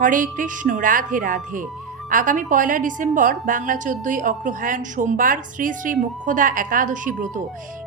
হরে কৃষ্ণ রাধে রাধে। আগামী পয়লা ডিসেম্বর বাংলা চোদ্দই অগ্রহায়ণ সোমবার শ্রী শ্রী মুখ্যদা একাদশী ব্রত।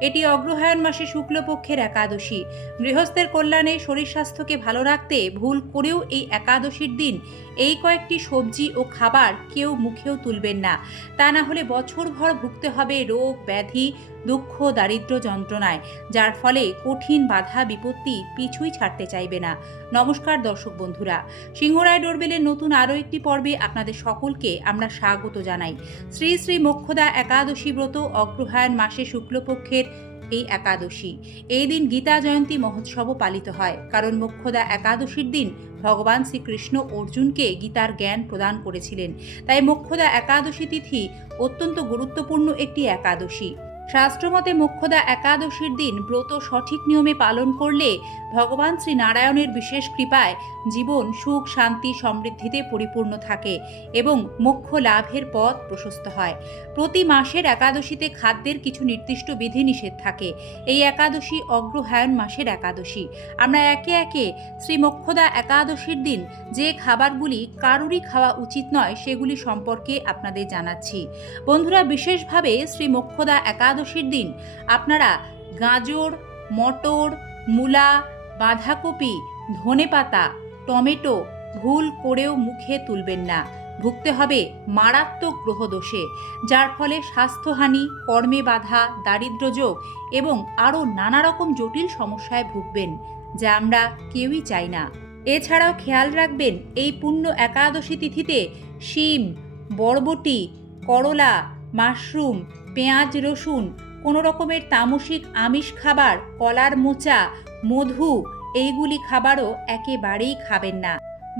এটি অগ্রহায়ণ মাসে শুক্লপক্ষের একাদশী। গৃহস্থের কল্যাণে শরীর স্বাস্থ্যকে ভালো রাখতে ভুল করেও এই একাদশীর দিন এই কয়েকটি সবজি ও খাবার কেউ মুখেও তুলবেন না। তা না হলে বছরভর ভুগতে হবে রোগ, ব্যাধি, দুঃখ, দারিদ্র যন্ত্রণায়, যার ফলে কঠিন বাধা, বিপত্তি পিছুই ছাড়তে চাইবে না। নমস্কার দর্শক বন্ধুরা। সিংহরায় ডোরবেলের নতুন আরও একটি পর্বে আপনাদের সকলকে আমরা স্বাগত জানাই। শ্রী শ্রী মোক্ষদা একাদশী ব্রত অগ্রহায়ণ মাসে শুক্লপক্ষের এই একাদশী। এই দিন গীতা জয়ন্তী মহোৎসবও পালিত হয়। কারণ মোক্ষদা একাদশীর দিন ভগবান শ্রীকৃষ্ণ অর্জুনকে গীতার জ্ঞান প্রদান করেছিলেন। তাই মোক্ষদা একাদশী তিথি অত্যন্ত গুরুত্বপূর্ণ একটি একাদশী। শাস্ত্রমতে মোক্ষদা একাদশীর দিন ব্রত সঠিক নিয়মে পালন করলে ভগবান শ্রী নারায়ণের বিশেষ কৃপায় জীবন সুখ, শান্তি, সমৃদ্ধিতে পরিপূর্ণ থাকে এবং মোক্ষ লাভের পথ প্রশস্ত হয়। প্রতি মাসের একাদশীতে খাদ্যের কিছু নির্দিষ্ট বিধিনিষেধ থাকে। এই একাদশী অগ্রহায়ণ মাসের একাদশী। আমরা একে একে শ্রী মোক্ষদা একাদশীর দিন যে খাবারগুলি কারুরই খাওয়া উচিত নয়, সেগুলি সম্পর্কে আপনাদের জানাচ্ছি। বন্ধুরা, বিশেষভাবে শ্রী মোক্ষদা একাদশীর দিন আপনারা গাজর, মটর, মূলা বাঁধাকপি, ধনেপাতা, টমেটো ভুল করেও মুখে তুলবেন না। ভুগতে হবে মারাত্মক গ্রহদোষে, যার ফলে স্বাস্থ্যহানি, কর্মে বাধা দারিদ্র্যযোগ এবং আরও নানা রকম জটিল সমস্যায় ভুগবেন, যা আমরা কেউই চাই না। এছাড়াও খেয়াল রাখবেন, এই পূর্ণ একাদশী তিথিতে শিম, বরবটি, করলা, মাশরুম, পেঁয়াজ রসুন কোনো রকমের তামসিক আমিষ খাবার, কলার মোচা, মধু, এইগুলি খাবারও একেবারেই খাবেন না।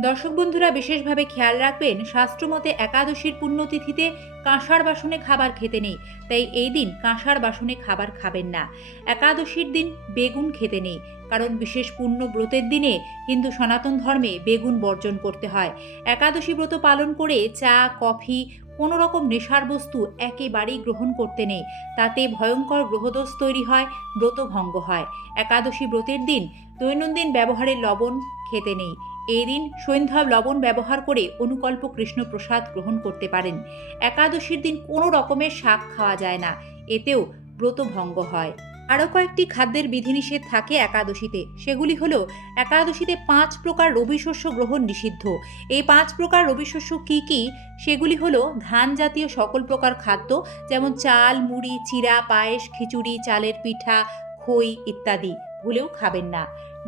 দর্শক বন্ধুরা, বিশেষভাবে খেয়াল রাখবেন, শাস্ত্রমতে একাদশীর পুণ্যতিথিতে কাঁসার বাসনে খাবার খেতে নেই, তাই এই দিন কাঁসার বাসনে খাবার খাবেন না। একাদশীর দিন বেগুন খেতে নেই, কারণ বিশেষ পুণ্য ব্রতের দিনে হিন্দু সনাতন ধর্মে বেগুন বর্জন করতে হয়। একাদশী ব্রত পালন করে চা, কফি কোনো রকম নেশার বস্তু একেবারেই গ্রহণ করতে নেই। তাতে ভয়ঙ্কর গ্রহদোষ তৈরি হয় ব্রতভঙ্গ হয়। একাদশী ব্রতের দিন দৈনন্দিন ব্যবহারের লবণ খেতে নেই। এই দিন সৈন্ধব লবণ ব্যবহার করে অনুকল্প কৃষ্ণ প্রসাদ গ্রহণ করতে পারেন। একাদশীর দিন কোনো রকমের শাক খাওয়া যায় না। এতেও ব্রতভঙ্গ হয়। আরও কয়েকটি খাদ্যের বিধিনিষেধ থাকে একাদশীতে। সেগুলি হলো, একাদশীতে পাঁচ প্রকার রবিশস্য গ্রহণ নিষিদ্ধ। এই পাঁচ প্রকার রবিশস্য কী কী? সেগুলি হলো, ধান জাতীয় সকল প্রকার খাদ্য, যেমন চাল, মুড়ি, চিরা, পায়েস, খিচুড়ি, চালের পিঠা, খই ইত্যাদি। ভুলেও খাবেন না।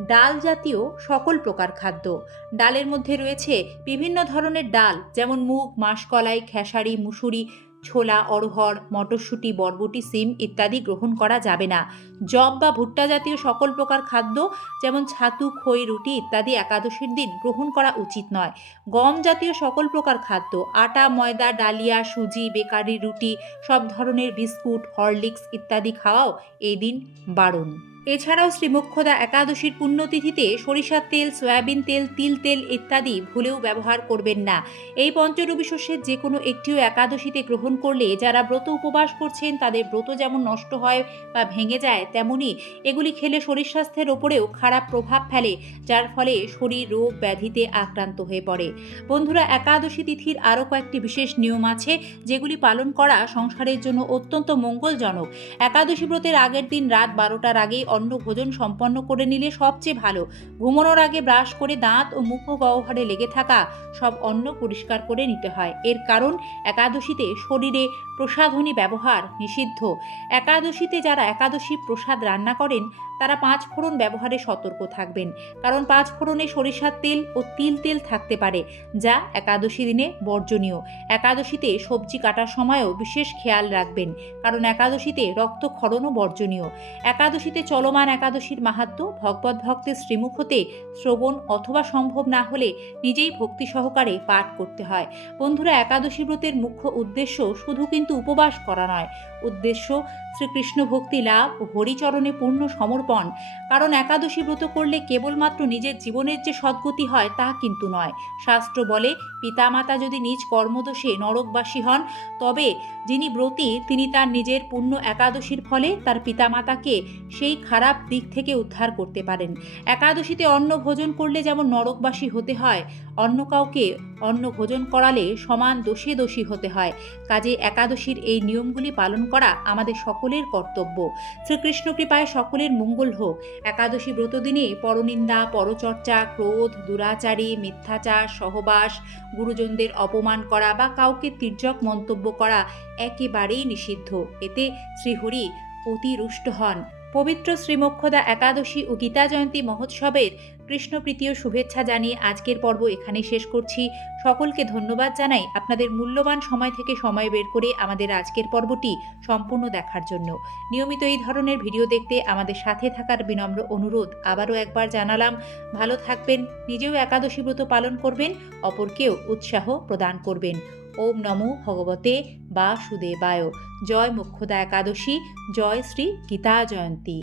ডাল জাতীয় সকল প্রকার খাদ্য। ডালের মধ্যে রয়েছে বিভিন্ন ধরনের ডাল, যেমন মুগ, মাসকলাই, খেসারি, মুসুরি ছোলা অরহর মটরশুঁটি বরবটি সিম ইত্যাদি গ্রহণ করা যাবে না। জব বা ভুট্টা জাতীয় সকল প্রকার খাদ্য, যেমন ছাতু, খই, রুটি ইত্যাদি একাদশীর দিন গ্রহণ করা উচিত নয়। গম জাতীয় সকল প্রকার খাদ্য, আটা, ময়দা, ডালিয়া, সুজি, বেকারি, রুটি, সব ধরনের বিস্কুট, হরলিক্স ইত্যাদি খাওয়াও এই দিন বারণ। এছাড়াও শ্রীমুখ্যদা একাদশীর পুণ্যতিথিতে সরিষার তেল, সয়াবিন তেল, তিল তেল ইত্যাদি ভুলেও ব্যবহার করবেন না। এই পঞ্চরবি শস্যের যে কোনো একটিও একাদশীতে গ্রহণ করলে যারা ব্রত উপবাস করছেন তাদের ব্রত যেমন নষ্ট হয় বা ভেঙে যায় তেমনি এগুলি খেলে শরীর স্বাস্থ্যের ওপরেও খারাপ প্রভাব ফেলে, যার ফলে শরীর রোগ ব্যাধিতে আক্রান্ত হয়ে পড়ে। বন্ধুরা, একাদশী তিথির আরও কয়েকটি বিশেষ নিয়ম আছে, যেগুলি পালন করা সংসারের জন্য অত্যন্ত মঙ্গলজনক। একাদশী ব্রতের আগের দিন রাত বারোটার আগেই অন্ন ভোজন সম্পন্ন করে নিলে সবচেয়ে ভালো। ঘুমানোর আগে ব্রাশ করে দাঁত ও মুখ গহ্বরে লেগে থাকা সব অন্ন পরিষ্কার করে নিতে হয়। এর কারণ, একাদশীতে শরীরে প্রসাধনী ব্যবহার নিষিদ্ধ। একাদশীতে যারা একাদশী প্রসাদ রান্না করেন, তারা পাঁচ ফোড়ন ব্যবহারে সতর্ক থাকবেন। কারণ পাঁচ ফোড়নে সরিষার তেল ও তিল তেল থাকতে পারে, যা একাদশী দিনে বর্জনীয়। একাদশীতে সবজি কাটার সময়ও বিশেষ খেয়াল রাখবেন, কারণ একাদশীতে রক্তক্ষরণও বর্জনীয়। একাদশীতে চলমান একাদশীর মাহাত্ম ভগবত ভক্তের শ্রীমুখ হতে শ্রবণ অথবা সম্ভব না হলে নিজেই ভক্তি সহকারে পাঠ করতে হয়। বন্ধুরা, একাদশী ব্রতের মুখ্য উদ্দেশ্য শুধু কিন্তু উপবাস করা নয়। উদ্দেশ্য, শ্রীকৃষ্ণ ভক্তি লাভ ও হরিচরণে পূর্ণ সমর্পণ। কারণ একাদশী ব্রত করলে কেবলমাত্র নিজের জীবনের যে সদ্গতি হয়, তা কিন্তু নয়। শাস্ত্র বলে, পিতামাতা যদি নিজ কর্মদোষে নরকবাসী হন, তবে যিনি ব্রতী, তিনি তার নিজের পুণ্য একাদশীর ফলে তার পিতামাতাকে সেই খারাপ দিক থেকে উদ্ধার করতে পারেন। একাদশীতে অন্ন ভোজন করলে যেমন নরকবাসী হতে হয়, অন্য কাউকে অন্ন ভোজন করালে সমান দোষে দোষী হতে হয়। কাজে একাদশীর এই নিয়মগুলি পালন করা আমাদের সকলের কর্তব্য। শ্রীকৃষ্ণ কৃপায় সকলের মঙ্গল হোক। একাদশী ব্রতদিনে পরনিন্দা, পরচর্চা, ক্রোধ, দুরাচারী, মিথ্যাচার, সহবাস, গুরুজনদের অপমান করা বা কাউকে তির্যক মন্তব্য করা একেবারেই নিষিদ্ধ। এতে শ্রীহরি অতিরুষ্ট হন। পবিত্র শ্রীমক্ষদা একাদশী ও গীতা জয়ন্তী মহোৎসবের কৃষ্ণপ্রীতীয় শুভেচ্ছা জানিয়ে আজকের পর্ব এখানে শেষ করছি। সকলকে ধন্যবাদ জানাই আপনাদের মূল্যবান সময় থেকে সময় বের করে আমাদের আজকের পর্বটি সম্পূর্ণ দেখার জন্য। নিয়মিত এই ধরনের ভিডিও দেখতে আমাদের সাথে থাকার বিনম্র অনুরোধ আবারও একবার জানালাম। ভালো থাকবেন, নিজেও একাদশী ব্রত পালন করবেন, অপরকেও উৎসাহ প্রদান করবেন। ওম নমো ভগবতে বাসুদেবায়। জয় মুখ্যদা একাদশী। জয় শ্রী গীতা জয়ন্তী।